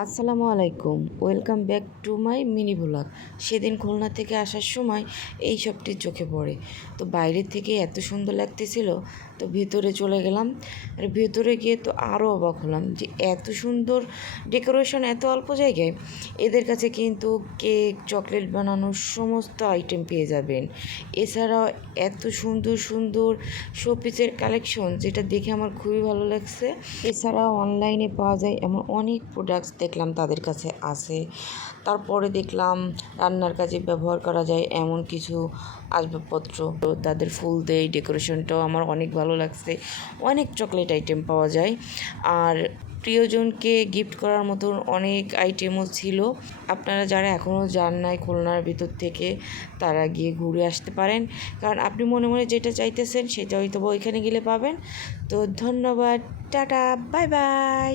আসসালামু আলাইকুম। Welcome back to my mini blog. সেদিন খুলনা থেকে আসার সময় এই সবটি চোখে পড়ে। তো বাইরের থেকে এত সুন্দর লাগতেছিল, তো ভেতরে চলে গেলাম। আর ভেতরে গিয়ে তো আরও অবাক হলাম যে এত সুন্দর ডেকোরেশন এত অল্প জায়গায়, এদের কাছে কিন্তু কেক, চকলেট বানানোর সমস্ত আইটেম পেয়ে যাবেন। এছাড়াও এত সুন্দর সুন্দর শোপিসের কালেকশন যেটা দেখে আমার খুবই ভালো লাগছে। এছাড়াও অনলাইনে পাওয়া যায় এমন অনেক প্রোডাক্টস দেখলাম তাদের কাছে আছে। তারপরে দেখলাম রান্নার কাজে ব্যবহার করা যায় এমন কিছু আসবাবপত্র। তাদের ফুল দেয়, ডেকোরেশনটাও আমার অনেক ভালো লাগছে। অনেক চকলেট আইটেম পাওয়া যায়। আর প্রিয়জনকে গিফট করার মতন অনেক আইটেমও ছিল। আপনারা যারা এখনও যান নাই খুলনার ভিতর থেকে, তারা গিয়ে ঘুরে আসতে পারেন। কারণ আপনি মনে মনে যেটা চাইতেছেন, সেটা হয়তো ওইখানে গেলে পাবেন। তো ধন্যবাদ, টাটা, বাই বাই।